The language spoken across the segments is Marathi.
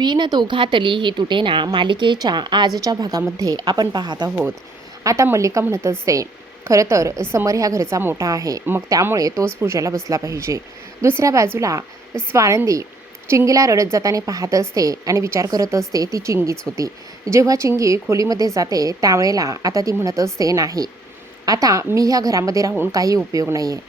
विण दोघातली ही तुटेना मालिकेच्या आजच्या भागामध्ये आपण पाहत आहोत. आता मल्लिका म्हणत असते, खरं तर समर ह्या घरचा मोठा आहे, मग त्यामुळे तोच पूजेला बसला पाहिजे. दुसऱ्या बाजूला स्वानंदी चिंगीला रडत जाताना पाहत असते आणि विचार करत असते ती चिंगीच होती. जेव्हा चिंगी खोलीमध्ये जाते त्यावेळेला आता ती म्हणत असते, नाही, आता मी ह्या घरामध्ये राहून काही उपयोग नाही आहे.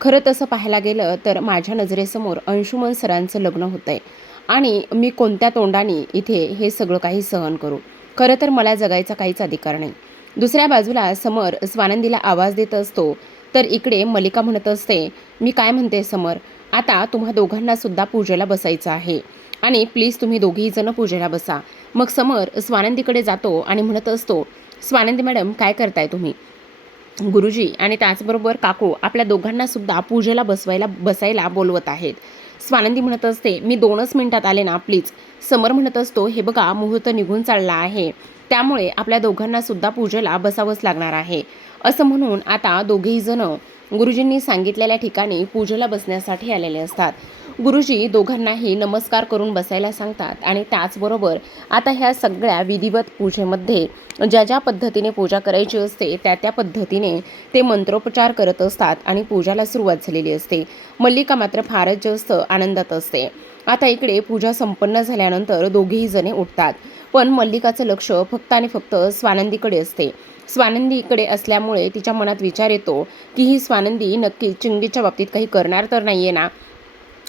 खरं तसं पाहायला गेलं तर माझ्या नजरेसमोर अंशुमन सरांचं लग्न होतं आहे आणि मी कोणत्या तोंडाने इथे हे सगळं काही सहन करू. खरं तर मला जगायचा काहीच अधिकार नाही. दुसऱ्या बाजूला समर स्वानंदीला आवाज देत असतो, तर इकडे मल्लिका म्हणत असते, मी काय म्हणते समर, आता तुम्हा दोघांना सुद्धा पूजेला बसायचं आहे आणि प्लीज तुम्ही दोघेही जण पूजेला बसा. मग समर स्वानंदीकडे जातो आणि म्हणत असतो, स्वानंदी मॅडम काय करताय तुम्ही? गुरुजी आणि त्याचबरोबर काकू आपल्या दोघांना सुद्धा पूजेला बसायला बोलवत आहेत. स्वानंदी म्हणत असते, मी 2च मिनिटात आले ना प्लीज. समर म्हणत असतो, हे बघा मुहूर्त निघून चालला आहे, त्यामुळे आपल्या दोघांना सुद्धा पूजेला बसावंच लागणार आहे. असं म्हणून आता दोघेही जण गुरुजींनी सांगितलेल्या ठिकाणी पूजेला बसण्यासाठी आलेले असतात. गुरुजी दोघांनाही नमस्कार करून बसायला सांगतात आणि त्याचबरोबर आता ह्या सगळ्या विधिवत पूजेमध्ये ज्या ज्या पद्धतीने पूजा करायची असते त्या त्या पद्धतीने ते मंत्रोपचार करत असतात आणि पूजाला सुरुवात झालेली असते. मल्लिका मात्र फारच जास्त आनंदात असते. आता इकडे पूजा संपन्न झाल्यानंतर दोघेही जणे उठतात, पण मल्लिकाचं लक्ष फक्त आणि फक्त स्वानंदीकडे असते. स्वानंदीकडे असल्यामुळे तिच्या मनात विचार येतो की ही स्वानंदी नक्की चिंगीच्या बाबतीत काही करणार तर नाहीये ना.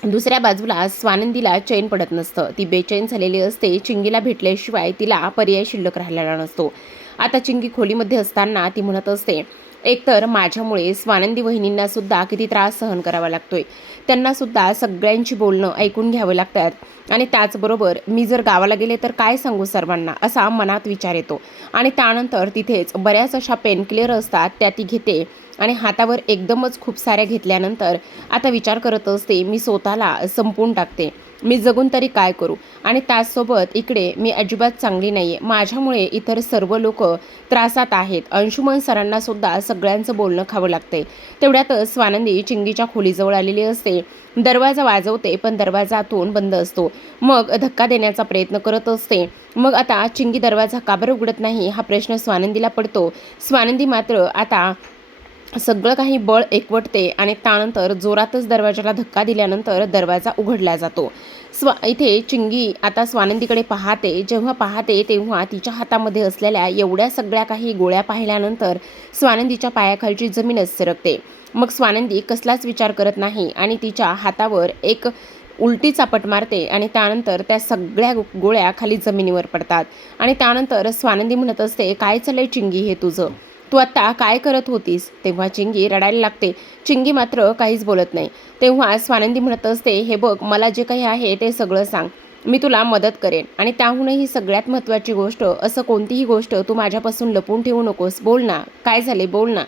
दुसऱ्या बाजूला स्वानंदीला चैन पडत नसतं. ती बेचैन झालेली असते. चिंगीला भेटल्याशिवाय तिला पर्याय शिल्लक राहिलेला नसतो. आता चिंगी खोलीमध्ये असताना ती म्हणत असते, एकतर माझ्यामुळे स्वानंदी वहिनींना सुद्धा किती त्रास सहन करावा लागतोय. त्यांना सुद्धा सगळ्यांची बोलणं ऐकून घ्यावं लागतात आणि त्याचबरोबर मी जर गावाला गेले तर काय सांगू सर्वांना, असा मनात विचार येतो. आणि त्यानंतर तिथेच बऱ्याच अशा पेनकिलर असतात त्या ती घेते आणि हातावर एकदमच खूप साऱ्या घेतल्यानंतर आता विचार करत असते, मी स्वतःला संपवून टाकते. मी जगून तरी काय करू? आणि त्याचसोबत इकडे मी अजिबात चांगली नाही आहे. माझ्यामुळे इतर सर्व लोक त्रासात आहेत. अंशुमन सरांना सुद्धा सगळ्यांचं बोलणं खावं लागते. तेवढ्यातच स्वानंदी चिंगीच्या खोलीजवळ आलेली असते. दरवाजा वाजवते पण दरवाजा आतून बंद असतो. मग धक्का देण्याचा प्रयत्न करत असते. मग आता चिंगी दरवाजा का बरं उघडत नाही हा प्रश्न स्वानंदीला पडतो. स्वानंदी मात्र आता सगळं काही बळ एकवटते आणि त्यानंतर जोरातच दरवाजाला धक्का दिल्यानंतर दरवाजा उघडला जातो. इथे चिंगी आता स्वानंदीकडे पाहते. जेव्हा पाहते तेव्हा तिच्या हातामध्ये असलेल्या एवढ्या सगळ्या काही गोळ्या पाहिल्यानंतर स्वानंदीच्या पायाखालची जमीनच सरकते. मग स्वानंदी कसलाच विचार करत नाही आणि तिच्या हातावर एक उलटी चापट मारते आणि त्यानंतर त्या सगळ्या गोळ्या खाली जमिनीवर पडतात. आणि त्यानंतर स्वानंदी म्हणत असते, काय चाललंय चिंगी हे तुझं? तू आत्ता काय करत होतीस? तेव्हा चिंगी रडायला लागते. चिंगी मात्र काहीच बोलत नाही. तेव्हा स्वानंदी म्हणत असते, हे बघ, मला जे काही आहे ते सगळं सांग, मी तुला मदत करेन. आणि त्याहूनही सगळ्यात महत्त्वाची गोष्ट, असं कोणतीही गोष्ट तू माझ्यापासून लपवून ठेवू नकोस. बोल ना, काय झाले, बोल ना.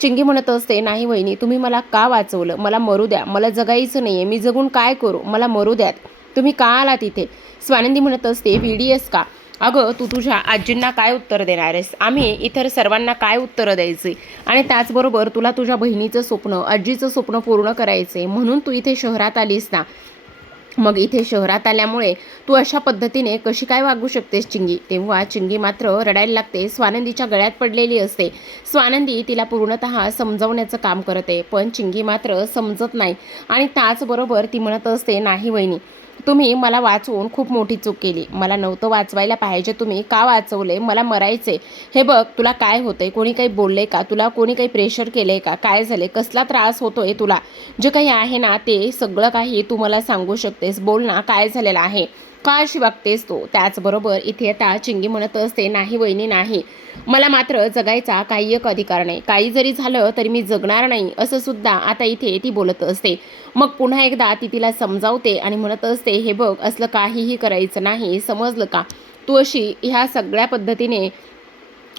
चिंगी म्हणत असते, नाही वहिनी, तुम्ही मला का वाचवलं? मला मरू द्या. मला जगायचं नाही आहे. मी जगून काय करू? मला मरू द्यात. तुम्ही का आलात इथे? स्वानंदी म्हणत असते, VDS का? अगं, तू तुझ्या आजींना काय उत्तर देणार आहेस? आम्ही इतर सर्वांना काय उत्तरं द्यायची? आणि त्याचबरोबर तुला तुझ्या बहिणीचं स्वप्न, आजीचं स्वप्न पूर्ण करायचे म्हणून तू इथे शहरात आलीस ना. मग इथे शहरात आल्यामुळे तू अशा पद्धतीने कशी काय वागू शकतेस चिंगी? तेव्हा चिंगी मात्र रडायला लागते. स्वानंदीच्या गळ्यात पडलेली असते. स्वानंदी तिला पूर्णतः समजवण्याचं काम करते, पण चिंगी मात्र समजत नाही. आणि त्याचबरोबर ती म्हणत असते, नाही वहिनी, तुम्ही मला वाचवून खूप मोठी चूक केली. मला नव्हतं वाचवायला पाहिजे. तुम्ही का वाचवले? मला मरायचे. हे बघ, तुला काय होतंय? कोणी काही बोललंय का? तुला कोणी काही प्रेशर केलंय का? काय झाले? कसला त्रास होतोय तुला? जे काही आहे ना ते सगळं काही तू मला सांगू शकतेस. बोल ना, काय झालेलं आहे? का अशी वागतेस तू? त्याचबरोबर इथे आता चिंगी म्हणत असते, नाही वहिनी, नाही, मला मात्र जगायचा काही एक अधिकार नाही. काही जरी झालं तरी मी जगणार नाही, असं सुद्धा आता इथे ती बोलत असते. मग पुन्हा एकदा ती तिला समजावते आणि म्हणत असते, हे बघ, असलं काहीही करायचं नाही, समजलं का? तू अशी ह्या सगळ्या पद्धतीने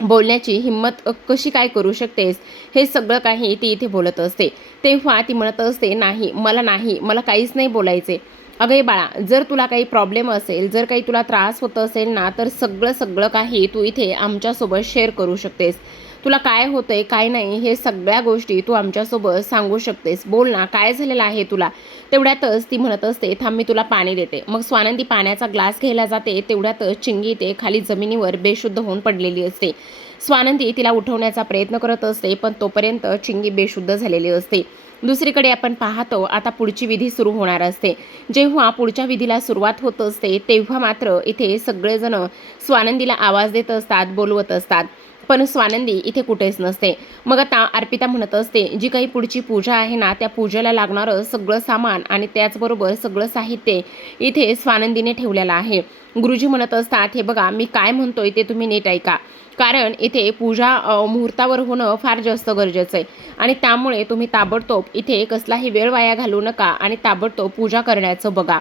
बोलण्याची हिंमत कशी काय करू शकतेस? हे सगळं काही ती इथे बोलत असते. तेव्हा ती म्हणत असते, नाही, मला काहीच नाही बोलायचे. अगं बाळा, जर तुला काही प्रॉब्लेम असेल, जर काही तुला त्रास होत असेल ना, तर सगळं काही तू इथे आमच्यासोबत शेअर करू शकतेस. तुला काय होतंय काय नाही हे सगळ्या गोष्टी तू आमच्यासोबत सांगू शकतेस, बोल ना काय झालेलं आहे तुला. तेवढ्यातच ती म्हणत असते, थांब मी तुला पाणी देते. मग स्वानंदी पाण्याचा ग्लास घ्यायला जाते, तेवढ्यातच चिंगी ते खाली जमिनीवर बेशुद्ध होऊन पडलेली असते. स्वानंदी तिला उठवण्याचा प्रयत्न करत असते, पण तोपर्यंत चिंगी बेशुद्ध झालेली असते. दुसरीकडे आपण पाहतो आता पुढची विधी सुरू होणार असते. जेव्हा पुढच्या विधीला सुरुवात होत असते तेव्हा मात्र इथे सगळेजण स्वानंदीला आवाज देत असतात, बोलवत असतात, पण स्वानंदी इथे कुठेच नसते. मग आता अर्पिता म्हणत असते, जी काही पुढची पूजा आहे ना त्या पूजेला लागणारं सगळं सामान आणि त्याचबरोबर सगळं साहित्य इथे स्वानंदीने ठेवलेलं आहे. गुरुजी म्हणत असतात, हे बघा मी काय म्हणतोय ते तुम्ही नीट ऐका, कारण इथे पूजा मुहूर्तावर होणं फार जास्त गरजेचं आहे आणि त्यामुळे तुम्ही ताबडतोब इथे कसलाही वेळ वाया घालवू नका आणि ताबडतोब पूजा करण्याचं बघा.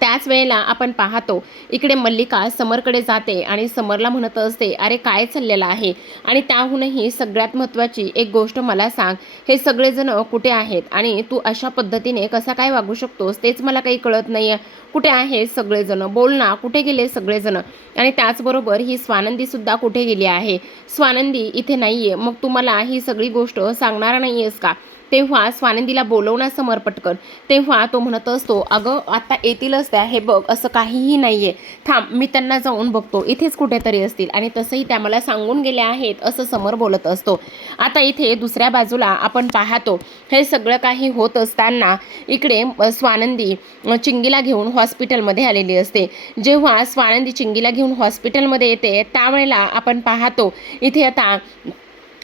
त्याच वेळेला आपण पाहतो इकडे मल्लिका समरकडे जाते आणि समरला म्हणत असते, अरे काय चाललेलं आहे, आणि त्याहूनही सगळ्यात महत्त्वाची एक गोष्ट मला सांग, हे सगळेजण कुठे आहेत आणि तू अशा पद्धतीने कसा काय वागू शकतोस तेच मला काही कळत नाही आहे. कुठे आहे सगळेजण, बोल ना कुठे गेले सगळेजण. आणि त्याचबरोबर ही स्वानंदीसुद्धा कुठे गेली आहे, स्वानंदी इथे नाही आहे, मग तू मला ही सगळी गोष्ट सांगणार नाही आहेस का. तेव्हा स्वानंदीला बोलवणं समर पटकन. तेव्हा तो म्हणत असतो, अगं आता येतीलच त्या, हे बघ असं काहीही नाही आहे, थांब मी त्यांना जाऊन बघतो, इथेच कुठेतरी असतील आणि तसंही त्या मला सांगून गेल्या आहेत असं समर बोलत असतो. आता इथे दुसऱ्या बाजूला आपण पाहतो हे सगळं काही होत असताना इकडे स्वानंदी चिंगीला घेऊन हॉस्पिटलमध्ये आलेली असते. जेव्हा स्वानंदी चिंगीला घेऊन हॉस्पिटलमध्ये येते त्यावेळेला आपण पाहतो इथे आता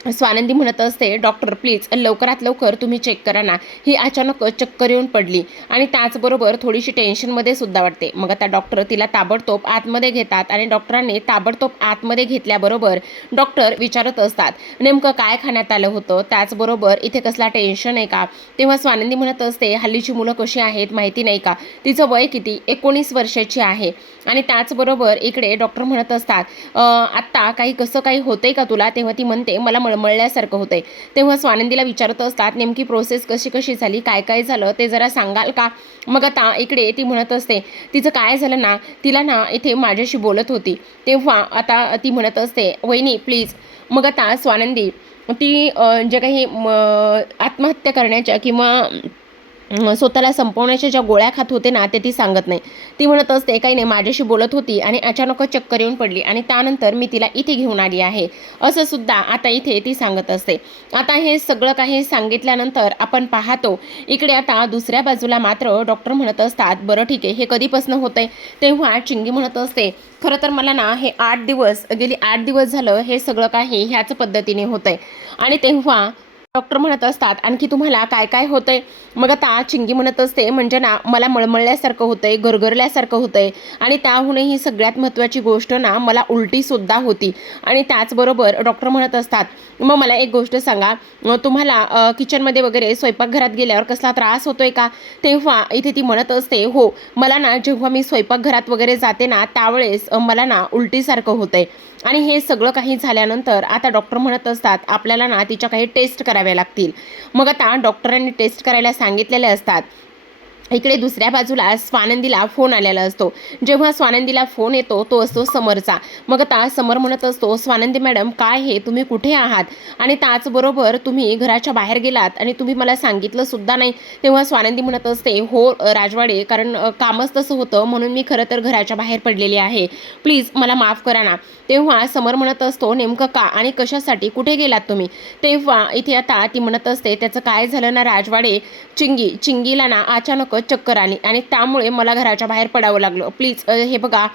स्वानंदी म्हणत असते, डॉक्टर प्लीज लवकरात लवकर तुम्ही चेक करा ना, ही अचानक चक्कर येऊन पडली आणि त्याचबरोबर थोडीशी टेन्शनमध्ये सुद्धा वाटते. मग आता डॉक्टर तिला ताबडतोब आतमध्ये घेतात आणि डॉक्टरांनी ताबडतोब आतमध्ये घेतल्याबरोबर डॉक्टर विचारत असतात, नेमकं काय खाण्यात आलं होतं, त्याचबरोबर इथे कसला टेन्शन आहे का. तेव्हा स्वानंदी म्हणत असते, हल्लीची मुलं कशी आहेत माहिती नाही का, तिचं वय किती, 19 वर्षाची आहे. आणि त्याचबरोबर इकडे डॉक्टर म्हणत असतात, आत्ता काही कसं काही होतंय का तुला. तेव्हा ती म्हणते, मला मळमळल्यासारखं होतंय. तेव्हा स्वानंदीला विचारत असतात, नेमकी प्रोसेस कशी कशी झाली, काय काय झालं ते जरा सांगाल का. मग आता इकडे ती म्हणत असते, तिचं काय झालं ना, तिला ना इथे माझ्याशी बोलत होती. तेव्हा आता ती म्हणत असते, वहिनी प्लीज. मग आता स्वानंदी ती जे काही आत्महत्या करण्याच्या किंवा स्वतःला संपवण्याच्या ज्या गोळ्या खात होते ना ते ती सांगत नाही. ती म्हणत असते, काही नाही माझ्याशी बोलत होती आणि अचानकच चक्कर येऊन पडली आणि त्यानंतर मी तिला इथे घेऊन आली आहे, असं सुद्धा आता इथे ती सांगत असते. आता हे सगळं काही सांगितल्यानंतर आपण पाहतो इकडे आता दुसऱ्या बाजूला मात्र डॉक्टर म्हणत असतात, बरं ठीक आहे हे कधीपासून होतंय. तेव्हा चिंगी म्हणत असते, खरं तर मला ना हे 8 दिवस झालं हे सगळं काही ह्याच पद्धतीने होतंय. आणि तेव्हा डॉक्टर म्हणत असतात, आणखी तुम्हाला काय काय होतंय. मग आता चिंगी म्हणत असते, म्हणजे ना मला मळमळल्यासारखं होतंय, गरगरल्यासारखं होतंय आणि त्याहूनही सगळ्यात महत्त्वाची गोष्ट ना मला उलटीसुद्धा होती. आणि त्याचबरोबर डॉक्टर म्हणत असतात, मग मला एक गोष्ट सांगा, तुम्हाला किचनमध्ये वगैरे स्वयंपाकघरात गेल्यावर कसला त्रास होतोय का. तेव्हा इथे ती म्हणत असते, हो मला ना जेव्हा मी स्वयंपाकघरात वगैरे जाते ना त्यावेळेस मला ना उलटीसारखं होतंय. आणि हे सगळं काही झाल्यानंतर आता डॉक्टर म्हणत असतात, आपल्याला ना तिच्या काही टेस्ट कराव्या लागतील. मग आता डॉक्टरांनी टेस्ट करायला सांगितलेले असतात. इकडे दुसऱ्या बाजूला स्वानंदीला फोन आलेला असतो. जेव्हा स्वानंदीला फोन येतो तो असतो समरचा. मग आता समर म्हणत असतो, स्वानंदी मॅडम काय हे तुम्ही कुठे आहात आणि त्याचबरोबर तुम्ही घराच्या बाहेर गेलात आणि तुम्ही मला सांगितलं सुद्धा नाही. तेव्हा स्वानंदी म्हणत असते, हो राजवाडे, कारण कामच तसं होतं म्हणून मी खरं तर घराच्या बाहेर पडलेली आहे, प्लीज मला माफ करा ना. तेव्हा समर म्हणत असतो, नेमकं का आणि कशासाठी, कुठे गेलात तुम्ही. तेव्हा इथे आता ती म्हणत असते, त्याचं काय झालं ना राजवाडे, चिंगीला ना अचानक चक्कर आली आणि त्यामुळे मला घराच्या बाहेर पडावं लागलं, प्लीज हे बघा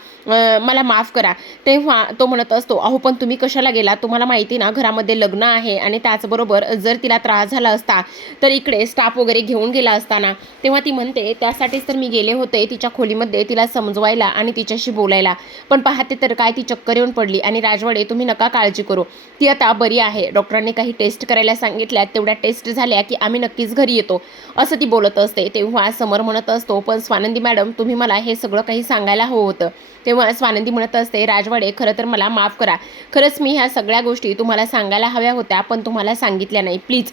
मला माफ करा. तेव्हा तो म्हणत असतो, अहो पण तुम्ही कशाला गेला, तुम्हाला माहिती ना घरामध्ये लग्न आहे आणि त्याचबरोबर जर तिला त्रास झाला असता तर इकडे स्टाफ वगैरे घेऊन गेला असताना. तेव्हा ती म्हणते, त्यासाठीच तर मी गेले होते तिच्या खोलीमध्ये तिला समजवायला आणि तिच्याशी बोलायला, पण पाहते तर काय ती चक्कर येऊन पडली आणि राजवाडे तुम्ही नका काळजी करू, ती आता बरी आहे. डॉक्टरांनी काही टेस्ट करायला सांगितल्या, तेवढ्या टेस्ट झाल्या की आम्ही नक्कीच घरी येतो, असं ती बोलत असते. तेव्हा समर म्हणत असतो, पण स्वानंदी मॅडम तुम्ही मला हे सगळं काही सांगायला हवं होतं. तेव्हा स्वानंदी म्हणत असते, राजवाडे खरं तर मला माफ करा, खरंच मी ह्या सगळ्या गोष्टी तुम्हाला सांगायला हव्या होत्या पण तुम्हाला सांगितल्या नाही, प्लीज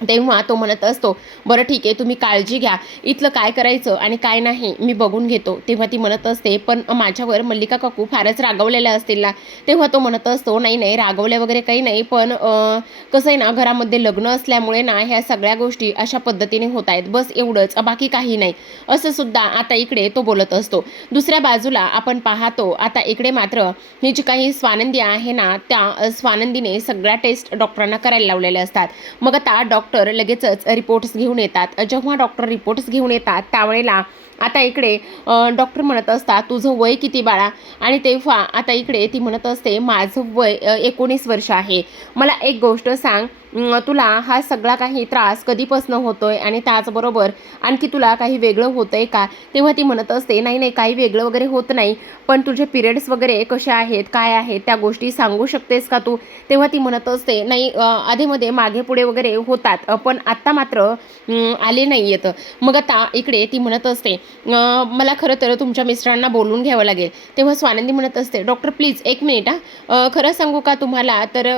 तेव्हा तो म्हणत असतो, बरं ठीक आहे, तुम्ही काळजी घ्या, इथलं काय करायचं आणि काय नाही मी बघून घेतो. तेव्हा ती म्हणत असते, पण माझ्यावर मल्लिका काकू फारच रागावलेल्या असतील ना. तेव्हा तो म्हणत असतो, नाही नाही, रागवल्या वगैरे काही नाही, पण कसं आहे ना, घरामध्ये लग्न असल्यामुळे ना ह्या सगळ्या गोष्टी अशा पद्धतीने होत आहेत, बस एवढंच, बाकी काही नाही, असं सुद्धा आता इकडे तो बोलत असतो. दुसऱ्या बाजूला आपण पाहतो, आता इकडे मात्र ही जी काही स्वानंदी आहे ना, त्या स्वानंदीने सगळ्या टेस्ट डॉक्टरांना करायला लावलेल्या असतात. मग आता डॉक्टर लगेचच रिपोर्ट्स घेऊन येतात. जेव्हा डॉक्टर रिपोर्ट्स घेऊन येतात त्यावेळेला आता इकडे डॉक्टर म्हणत असतात, तुझं वय किती बाळा? आणि तेव्हा आता इकडे ती म्हणत असते, माझं वय 19 वर्ष आहे. मला एक गोष्ट सांग, तुला हा सगळा काही त्रास कधीपासून होतोय आणि त्याचबरोबर आणखी तुला काही वेगळं होतंय का? तेव्हा ती म्हणत असते, नाही नाही, काही वेगळं वगैरे होत नाही, पण तुझे पिरियड्स वगैरे कसे आहेत, काय आहेत, त्या गोष्टी सांगू शकतेस का तू? तेव्हा ती म्हणत असते, नाही, आधीमध्ये मागे पुढे वगैरे होतात, पण आत्ता मात्र आले नाही आहेत. मग आता इकडे ती म्हणत असते, मला खरं तर तुमच्या मिस्टरांना बोलून घ्यावं लागेल. तेव्हा स्वानंदी म्हणत असते, डॉक्टर प्लीज एक मिनिट, खरं सांगू का तुम्हाला, तर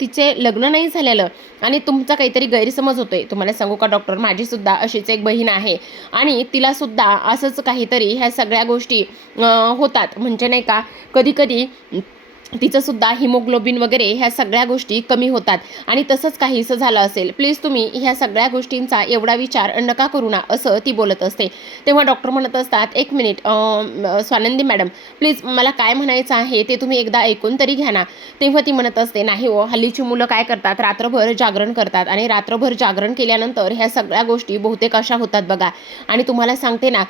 तिचे लग्न नाही झालेलं आणि तुमचा काहीतरी गैरसमज होतोय. तुम्हाला सांगू का डॉक्टर, माझीसुद्धा अशीच एक बहीण आहे आणि तिलासुद्धा असंच काहीतरी ह्या सगळ्या गोष्टी होतात. म्हणजे नाही का, कधी कधी तिचंसुद्धा हिमोग्लोबिन वगैरे ह्या सगळ्या गोष्टी कमी होतात आणि तसंच काहीसं झालं असेल. प्लीज तुम्ही ह्या सगळ्या गोष्टींचा एवढा विचार नका करू ना, असं ती बोलत असते. तेव्हा डॉक्टर म्हणत असतात, एक मिनिट स्वानंदी मॅडम, प्लीज मला काय म्हणायचं आहे ते तुम्ही एकदा ऐकून तरी घ्या ना. तेव्हा ती म्हणत असते, नाही हो, हल्लीची मुलं काय करतात, रात्रभर जागरण करतात आणि रात्रभर जागरण केल्यानंतर ह्या सगळ्या गोष्टी बहुतेक अशा होतात बघा. आणि तुम्हाला सांगते ना,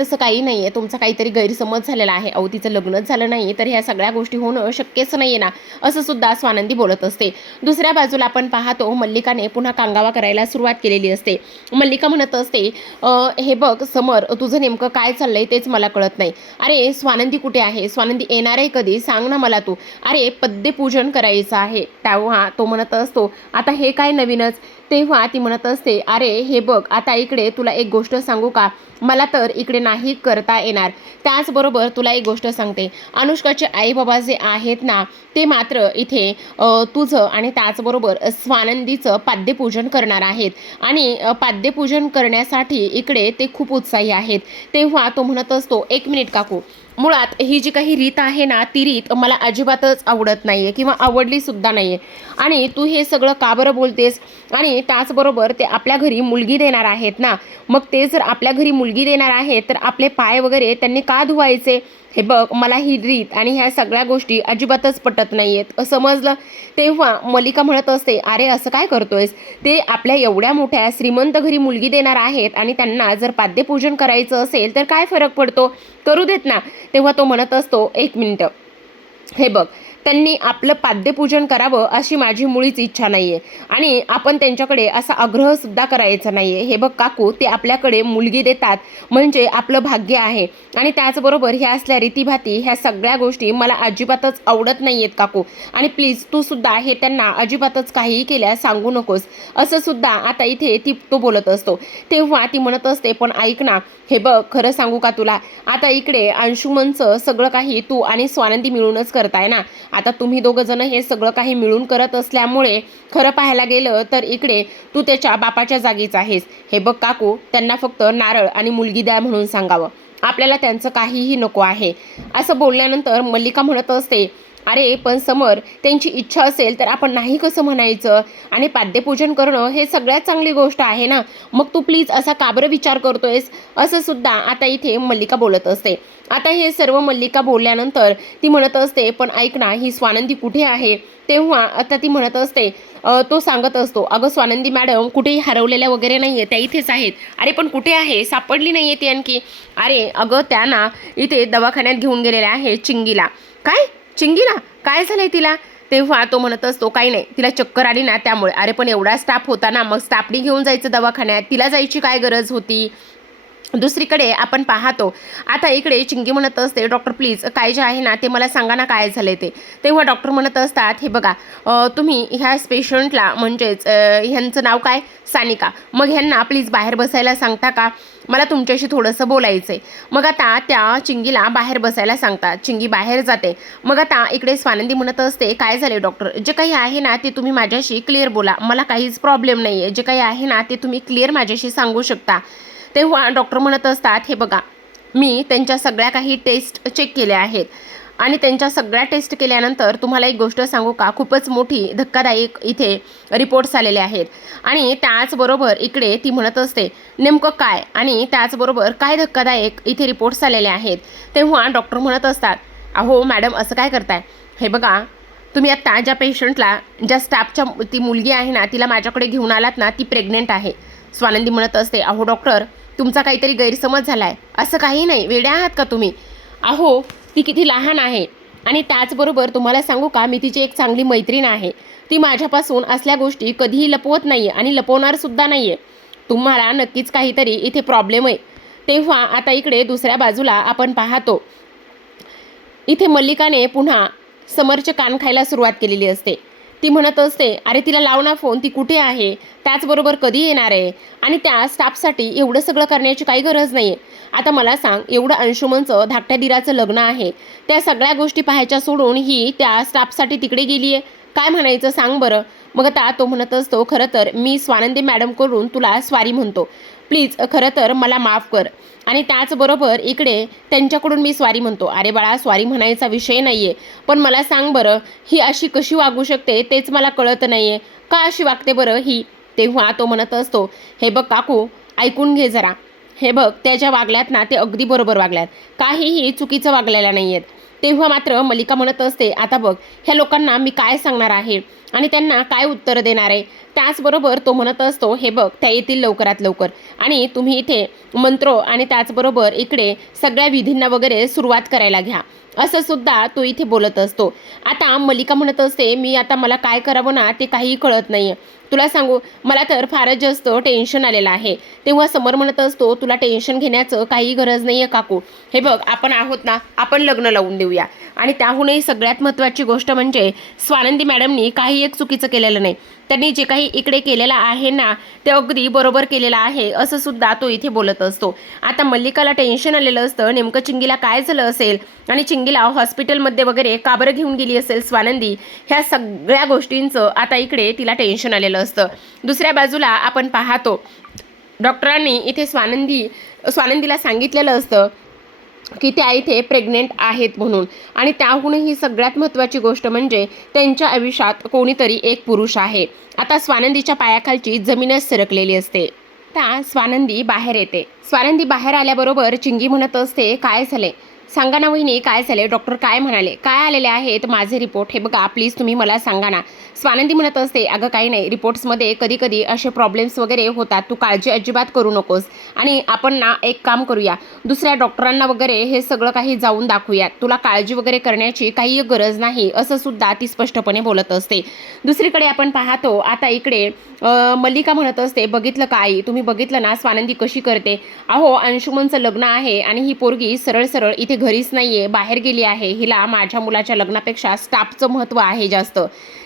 तसं काही नाही आहे, तुमचा काहीतरी गैरसमज झालेला आहे. अहो, तिचं लग्नच झालं नाही तर ह्या सगळ्या गोष्टी होणं शक्यच नाहीये ना, असं सुद्धा स्वानंदी बोलत असते. दुसऱ्या बाजूला आपण पाहतो, मल्लिकाने पुन्हा कांगावा करायला सुरुवात केलेली असते. मल्लिका म्हणत असते, हे बघ समर, तुझं नेमकं काय चाललंय तेच मला कळत नाही. अरे स्वानंदी कुठे आहे? स्वानंदी येणार आहे कधी? सांग ना मला तू. अरे पद्यपूजन करायचं आहे. तेव्हा तो म्हणत असतो, आता हे काय नवीनच? तेव्हा ती म्हणत असते, अरे हे बघ, आता इकडे तुला एक गोष्ट सांगू का, मला तर इकडे नाही करता येणार. त्याचबरोबर तुला एक गोष्ट सांगते, अनुष्काचे आई बाबा जे आहेत ना, ते मात्र इथे तुझं आणि त्याचबरोबर स्वानंदीचं पाद्यपूजन करणार आहेत आणि पाद्यपूजन करण्यासाठी इकडे ते खूप उत्साही आहेत. तेव्हा तो म्हणत असतो, एक मिनिट काकू, मुळात ही जी काही रीत आहे ना, ती रीत मला अजिबातच आवडत नाहीये किंवा आवडली सुद्धा नाहीये. आणि तू हे सगळं का बरं बोलतेस? आणि त्याचबरोबर ते आपल्या घरी मुलगी देणार आहेत ना, मग ते जर आपल्या घरी मुलगी देणार आहेत तर आपले पाय वगैरे त्यांनी का धुवायचे? हे बघ, मला ही रीत आणि ह्या सगळ्या गोष्टी अजिबातच पटत नाहीयेत, समजलं? तेव्हा मल्लिका म्हणत असते, अरे असं काय करतोयस? ते आपल्या एवढ्या मोठ्या श्रीमंत घरी मुलगी देणार आहेत आणि त्यांना जर पाद्यपूजन करायचं असेल तर काय फरक पडतो? करू देत ना. तेव्हा तो म्हणत असतो, एक मिनिट, हे बघ, त्यांनी आपलं पाद्यपूजन करावं अशी माझी मुळीच इच्छा नाहीये आणि आपण त्यांच्याकडे असा आग्रहसुद्धा करायचा नाहीये. हे बघ काकू, ते आपल्याकडे मुलगी देतात म्हणजे आपलं भाग्य आहे आणि त्याचबरोबर ह्या असल्या रीतीभाती ह्या सगळ्या गोष्टी मला अजिबातच आवडत नाहीयेत काकू. आणि प्लीज तू सुद्धा हे त्यांना अजिबातच काहीही केल्यास सांगू नकोस, असं सुद्धा आता इथे तो बोलत असतो. तेव्हा ती म्हणत असते, पण ऐक ना, हे बघ, खरं सांगू का तुला, आता इकडे अंशुमनचं सगळं काही तू आणि स्वानंदी मिळूनच करताय ना. आता तुम्ही दोघं जण हे सगळं काही मिळून करत असल्यामुळे खरं पाहायला गेलं तर इकडे तू त्याच्या बापाच्या जागीच आहेस. हे बघ काकू, त्यांना फक्त नारळ आणि मुलगी द्या म्हणून सांगावं, आपल्याला त्यांचं काहीही नको आहे. असं बोलल्यानंतर मल्लिका म्हणत असते, अरे पण समर, त्यांची इच्छा असेल तर आपण नाही कसं म्हणायचं? आणि पाद्यपूजन करणं हे सगळ्यात चांगली गोष्ट आहे ना, मग तू प्लीज असा का बरं विचार करतोयस? असं सुद्धा आता इथे मल्लिका बोलत असते. आता हे सर्व मल्लिका बोलल्यानंतर ती म्हणत असते, पण ऐक ना, ही स्वानंदी कुठे आहे? तेव्हा आता ती म्हणत असते, तो सांगत असतो, अगं स्वानंदी मॅडम कुठेही हरवलेल्या वगैरे नाहीये, त्या इथेच आहेत. अरे पण कुठे आहे? सापडली नाहीये ती आणखी. अरे अगं, त्या ना इथे दवाखान्यात घेऊन गेलेल्या आहे चिंगीला. काय? चिंगीला काय झालंय तिला? तेव्हा तो म्हणत असतो, काही नाही, तिला चक्कर आली ना त्यामुळे. अरे पण एवढा स्टाफ होता ना, मग स्टाफनी घेऊन जायचं दवाखान्यात, तिला जायची काय गरज होती? दुसरीकडे आपण पाहतो आता इकडे चिंगी म्हणत असते, डॉक्टर प्लीज काय जे आहे ना ते मला सांगा ना काय झाले ते. तेव्हा डॉक्टर म्हणत असतात, हे बघा तुम्ही ह्या पेशंटला म्हणजेच ह्यांचं नाव काय, सानिका, मग ह्यांना प्लीज बाहेर बसायला सांगता का, मला तुमच्याशी थोडंसं बोलायचं आहे. मग आता त्या चिंगीला बाहेर बसायला सांगतात, चिंगी बाहेर जाते. मग आता इकडे स्वानंदी म्हणत असते, काय झाले डॉक्टर, जे काही आहे ना ते तुम्ही माझ्याशी क्लिअर बोला, मला काहीच प्रॉब्लेम नाही आहे, जे काही आहे ना ते तुम्ही क्लिअर माझ्याशी सांगू शकता. तेव्हा डॉक्टर म्हणत असतात, हे बघा मी त्यांच्या सगळ्या काही टेस्ट चेक केल्या आहेत आणि त्यांच्या सगळ्या टेस्ट केल्यानंतर तुम्हाला एक गोष्ट सांगू का, खूपच मोठी धक्कादायक इथे रिपोर्ट्स आलेले आहेत. आणि त्याचबरोबर इकडे ती म्हणत असते, नेमकं काय आणि त्याचबरोबर काय धक्कादायक इथे रिपोर्ट्स आलेले आहेत. तेव्हा डॉक्टर म्हणत असतात, अहो मॅडम असं काय करताय, हे बघा तुम्ही आत्ता ज्या पेशंटला, ज्या स्टाफच्या ती मुलगी आहे ना तिला माझ्याकडे घेऊन आलात ना ती प्रेग्नेंट आहे. स्वानंदी म्हणत असते, अहो डॉक्टर तुमचा काहीतरी गैरसमज झाला आहे, असं काही नाही, वेड्या आहात का तुम्ही, अहो ती किती लहान आहे आणि त्याचबरोबर तुम्हाला सांगू का मी तिची एक चांगली मैत्रीण आहे, ती माझ्यापासून असल्या गोष्टी कधीही लपवत नाही आहे आणि लपवणारसुद्धा नाही आहे, तुम्हाला नक्कीच काहीतरी इथे प्रॉब्लेम आहे. तेव्हा आता इकडे दुसऱ्या बाजूला आपण पाहतो इथे मल्लिकाने पुन्हा समरचे कान खायला सुरुवात केलेली असते. ती म्हणत असते, अरे तिला लाव ना फोन, ती कुठे आहे, त्याचबरोबर कधी येणार आहे आणि त्या स्टाफसाठी एवढं सगळं करण्याची काही गरज नाही आहे. आता मला सांग, एवढं अंशुमनचं धाकट्या दिराचं लग्न आहे, त्या सगळ्या गोष्टी पाहायच्या सोडून ही त्या स्टाफसाठी तिकडे गेली आहे, काय म्हणायचं सांग बरं. मग आता तो म्हणत असतो, खरं तर मी स्वानंदी मॅडमकडून तुला स्वारी म्हणतो, प्लीज खरं तर मला माफ कर. आणि त्याचबरोबर इकडे त्यांच्याकडून मी स्वारी म्हणतो, अरे बाळा स्वारी म्हणायचा विषय नाही आहे, पण मला सांग बरं ही अशी कशी वागू शकते तेच मला कळत नाही आहे, का अशी वागते बरं ही. तेव्हा तो म्हणत असतो, हे बघ काकू ऐकून घे जरा, हे बघ त्या ज्या वागल्यात ना ते अगदी बरोबर वागल्यात, काहीही चुकीचं वागलेलं नाही आहेत. तेव्हा मात्र मल्लिका म्हणत असते, आता बघ ह्या लोकांना मी काय सांगणार आहे आणि त्यांना काय उत्तर देणार आहे. त्याचबरोबर तो म्हणत असतो, हे बघ त्या येतील लवकरात लवकर आणि तुम्ही इथे मंत्र आणि त्याचबरोबर इकडे सगळ्या विधींना वगैरे सुरुवात करायला घ्या, असं सुद्धा तो इथे बोलत असतो. आता मल्लिका म्हणत असते, मी आता मला काय करावं ना ते काहीही कळत नाही आहे, तुला सांगू मला तर फारच जास्त टेन्शन आलेलं आहे. तेव्हा समर म्हणत असतो, तुला टेन्शन घेण्याचं काही गरज नाही आहे काकू, हे बघ आपण आहोत ना, आपण लग्न लावून देऊया. आणि त्याहूनही सगळ्यात महत्त्वाची गोष्ट म्हणजे स्वानंदी मॅडमनी काही एक चुकीचं केलेलं नाही, त्यांनी जे काही इकडे केलेलं आहे ना ते अगदी बरोबर केलेलं आहे, असं सुद्धा तो इथे बोलत असतो. आता मल्लिकाला टेन्शन आलेलं असतं, नेमकं चिंगीला काय झालं असेल आणि चिंगीला हॉस्पिटलमध्ये वगैरे का बरं घेऊन गेली असेल स्वानंदी, ह्या सगळ्या गोष्टींचं आता इकडे तिला टेन्शन आलेलं असतं. दुसऱ्या बाजूला आपण पाहतो डॉक्टरांनी इथे स्वानंदीला सांगितलेलं असतं की त्या इथे प्रेग्नेंट आहेत म्हणून. आणि त्याहूनही सगळ्यात महत्त्वाची गोष्ट म्हणजे त्यांच्या आयुष्यात कोणीतरी एक पुरुष आहे. आता स्वानंदीच्या पायाखालची जमीनच सरकलेली असते. आता स्वानंदी बाहेर येते. स्वानंदी बाहेर आल्याबरोबर चिंगी म्हणत असते, काय झाले सांगा ना वहिनी, काय झाले, डॉक्टर काय म्हणाले, काय आलेले आहेत माझे रिपोर्ट, हे बघा प्लीज तुम्ही मला सांगा ना. स्वानंदी म्हणत असते, अगं काही नाही, रिपोर्ट्समध्ये कधी कधी असे प्रॉब्लेम्स वगैरे होतात, तू काळजी अजिबात करू नकोस आणि आपण ना एक काम करूया, दुसऱ्या डॉक्टरांना वगैरे हे सगळं काही जाऊन दाखवूयात, तुला काळजी वगैरे करण्याची काही गरज नाही, असं सुद्धा ती स्पष्टपणे बोलत असते. दुसरीकडे आपण पाहतो आता इकडे मल्लिका म्हणत असते, बघितलं का आई, तुम्ही बघितलं ना स्वानंदी कशी करते, अहो अंशुमनचं लग्न आहे आणि ही पोरगी सरळ सरळ इथे घरीच नाही आहे, बाहेर गेली आहे, हिला माझ्या मुलाच्या लग्नापेक्षा स्टाफचं महत्त्व आहे जास्त.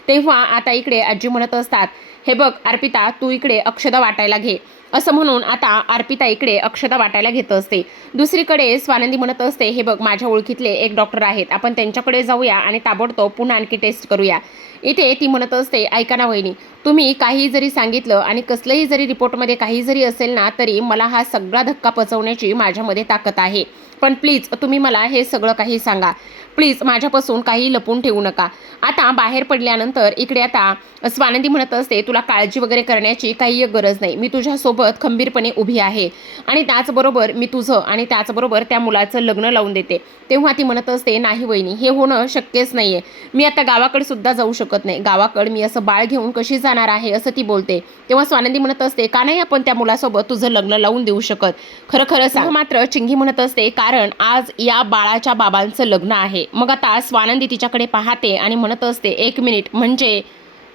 तेव्हा आता इकडे आजी म्हणत असतात, हे बघ अर्पिता तू इकडे अक्षता वाटायला घे, असं म्हणून आता अर्पिता इकडे अक्षता वाटायला घेत असते. दुसरीकडे स्वानंदी म्हणत असते, हे बघ माझ्या ओळखीतले एक डॉक्टर आहेत, आपण त्यांच्याकडे जाऊया आणि ताबडतोब पुन्हा आणखी टेस्ट करूया. इथे ती म्हणत असते, ऐका ना वहिनी, तुम्ही काही जरी सांगितलं आणि कसलंही जरी रिपोर्टमध्ये काही जरी असेल ना तरी मला हा सगळा धक्का पचवण्याची माझ्यामध्ये ताकद आहे, पण प्लीज तुम्ही मला हे सगळं काही सांगा, प्लीज माझ्यापासून काही लपून ठेवू नका. आता बाहेर पडल्यानंतर इकडे आता स्वानंदी म्हणत असते, तुला काळजी वगैरे करण्याची काही गरज नाही, मी तुझ्यासोबत खंबीरपणे उभी आहे आणि त्याचबरोबर मी तुझं आणि त्याचबरोबर त्या मुलाचं लग्न लावून देते. तेव्हा ती म्हणत असते, नाही वहिनी हे होणं शक्यच नाही आहे, मी आता गावाकडे सुद्धा जाऊ शकत नाही, गावाकडे मी असं बाळ घेऊन कशी जाणार आहे, असं ती बोलते. तेव्हा स्वानंदी म्हणत असते, का नाही आपण त्या मुलासोबत तुझं लग्न लावून देऊ शकत, खरं खरं सांग. मात्र चिंगी म्हणत असते, कारण आज या बाळाच्या बाबांचं लग्न आहे. मग आता स्वानंदी तिच्याकडे पाहते आणि म्हणत असते, एक मिनिट, म्हणजे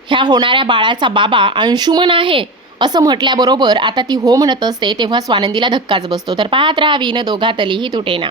ह्या होणाऱ्या बाळाचा बाबा अंशुमन आहे, असं म्हटल्याबरोबर आता ती हो म्हणत असते तेव्हा स्वानंदीला धक्काच बसतो. तर पाहत राहा विण दोघातलीही तुटेना.